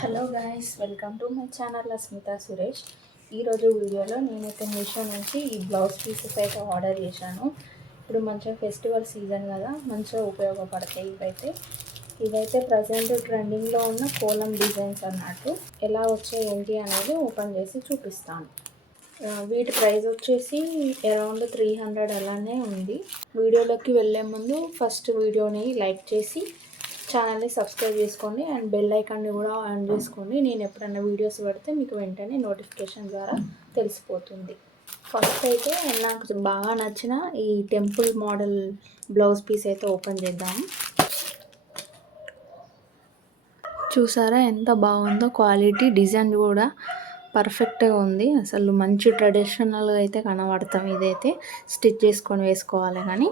Hello guys, welcome to my channel Asmita Suresh. ఈరోజు వీడియోలో నేనైతే మీషో నుంచి ఈ బ్లౌజ్ పీసెస్ అయితే ఆర్డర్ చేశాను. ఇప్పుడు మంచిగా ఫెస్టివల్ సీజన్ కదా, మంచిగా ఉపయోగపడతాయి. ఇవైతే ప్రజెంట్ ట్రెండింగ్లో ఉన్న కోలం డిజైన్స్ అన్నట్టు. ఎలా వచ్చాయి ఏంటి అనేది ఓపెన్ చేసి చూపిస్తాను. వీటి ప్రైస్ వచ్చేసి అరౌండ్ 300 అలానే ఉంది. వీడియోలోకి వెళ్ళే ముందు ఫస్ట్ వీడియోని లైక్ చేసి ఛానల్ని సబ్స్క్రైబ్ చేసుకోండి అండ్ బెల్ ఐకాన్ని కూడా ఆన్ చేసుకోండి. నేను ఎప్పుడైనా వీడియోస్ పెడితే మీకు వెంటనే నోటిఫికేషన్ ద్వారా తెలిసిపోతుంది. ఫస్ట్ అయితే నాకు బాగా నచ్చిన ఈ టెంపుల్ మోడల్ బ్లౌజ్ పీస్ అయితే ఓపెన్ చేద్దాము. చూసారా ఎంత బాగుందో, క్వాలిటీ డిజైన్ కూడా పర్ఫెక్ట్గా ఉంది. అసలు మంచి ట్రెడిషనల్గా అయితే కనబడతాం. ఇదైతే స్టిచ్ చేసుకొని వేసుకోవాలి. కానీ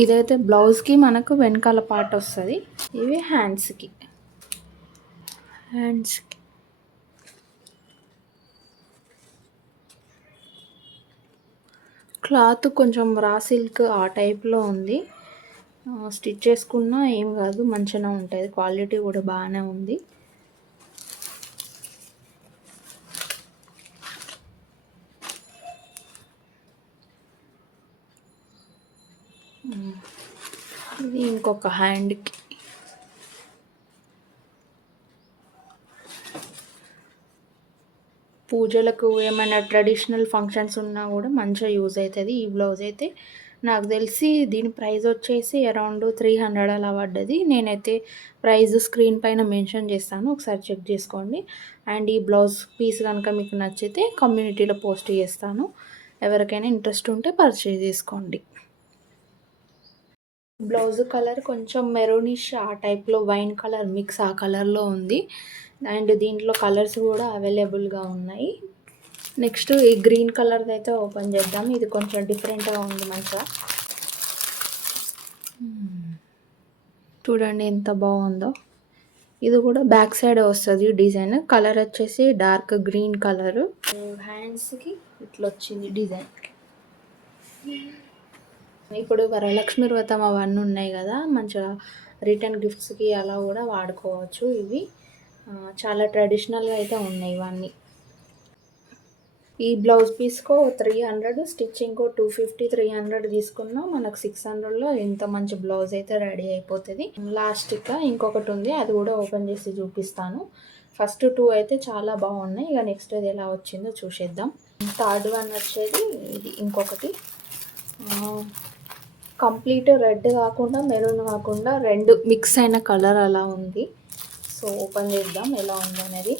ఇదైతే బ్లౌజ్కి మనకు వెనకాల పార్ట్ వస్తుంది. ఇవి హ్యాండ్స్కి క్లాత్ కొంచెం రా సిల్క్ ఆ టైప్లో ఉంది. స్టిచ్ చేసుకున్నా ఏం కాదు, మంచిగా ఉంటుంది. క్వాలిటీ కూడా బాగానే ఉంది. ఇది ఇంకొక హ్యాండ్కి. పూజలకు ఏమైనా ట్రెడిషనల్ ఫంక్షన్స్ ఉన్నా కూడా మంచిగా యూజ్ అవుతుంది. ఈ బ్లౌజ్ అయితే నాకు తెలిసి దీని ప్రైస్ వచ్చేసి అరౌండ్ 300 అలా పడ్డది. నేనైతే ప్రైస్ స్క్రీన్ పైన మెన్షన్ చేస్తాను, ఒకసారి చెక్ చేసుకోండి. అండ్ ఈ బ్లౌజ్ పీస్ కనుక మీకు నచ్చితే కమ్యూనిటీలో పోస్ట్ చేస్తాను. ఎవరికైనా ఇంట్రెస్ట్ ఉంటే పర్చేజ్ చేసుకోండి. బ్లౌజ్ కలర్ కొంచెం మెరూనిష్ ఆ టైప్లో, వైన్ కలర్ మిక్స్ ఆ కలర్లో ఉంది. అండ్ దీంట్లో కలర్స్ కూడా అవైలబుల్గా ఉన్నాయి. నెక్స్ట్ ఈ గ్రీన్ కలర్ది అయితే ఓపెన్ చేద్దాం. ఇది కొంచెం డిఫరెంట్గా ఉంది. మంచిగా చూడండి ఎంత బాగుందో. ఇది కూడా బ్యాక్ సైడ్ వస్తుంది డిజైన్. కలర్ వచ్చేసి డార్క్ గ్రీన్ కలరు. హ్యాండ్స్కి ఇట్లా వచ్చింది డిజైన్. ఇప్పుడు వరలక్ష్మి వ్రతం అవన్నీ ఉన్నాయి కదా, మంచిగా రిటర్న్ గిఫ్ట్స్కి అలా కూడా వాడుకోవచ్చు. ఇవి చాలా ట్రెడిషనల్గా అయితే ఉన్నాయి ఇవన్నీ. ఈ బ్లౌజ్ పీస్కో 300, స్టిచ్చింగ్కో 250, 300 తీసుకున్నా మనకు 600లో ఇంత మంచి బ్లౌజ్ అయితే రెడీ అయిపోతుంది. లాస్ట్గా ఇంకొకటి ఉంది, అది కూడా ఓపెన్ చేసి చూపిస్తాను. ఫస్ట్ 2 అయితే చాలా బాగున్నాయి. ఇక నెక్స్ట్ అది ఎలా వచ్చిందో చూసేద్దాం. థర్డ్ వన్ వచ్చేది ఇది. ఇంకొకటి కంప్లీట్ రెడ్ కాకుండా మెరూన్ కాకుండా రెండు మిక్స్ అయిన కలర్ అలా ఉంది. సో ఓపెన్ చేద్దాం ఎలా ఉందనేది.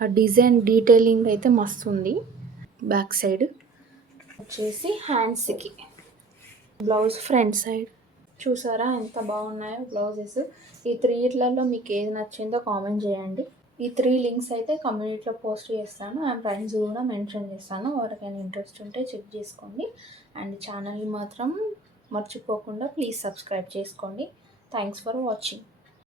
ఆ డిజైన్ డీటెయిలింగ్ అయితే మస్తు ఉంది. బ్యాక్ సైడ్ వచ్చేసి హ్యాండ్స్కి, బ్లౌజ్ ఫ్రంట్ సైడ్. చూసారా ఎంత బాగున్నాయో బ్లౌజెస్. ఈ 3లలో మీకు ఏది నచ్చిందో కామెంట్ చేయండి. ఈ 3 లింక్స్ అయితే కమ్యూనిటీలో పోస్ట్ చేస్తాను. అండ్ ప్రైస్ కూడా మెన్షన్ చేస్తాను. ఎవరికైనా ఇంట్రెస్ట్ ఉంటే చెక్ చేసుకోండి. అండ్ ఛానల్ని మాత్రం మర్చిపోకుండా ప్లీజ్ సబ్స్క్రైబ్ చేసుకోండి. Thanks for watching.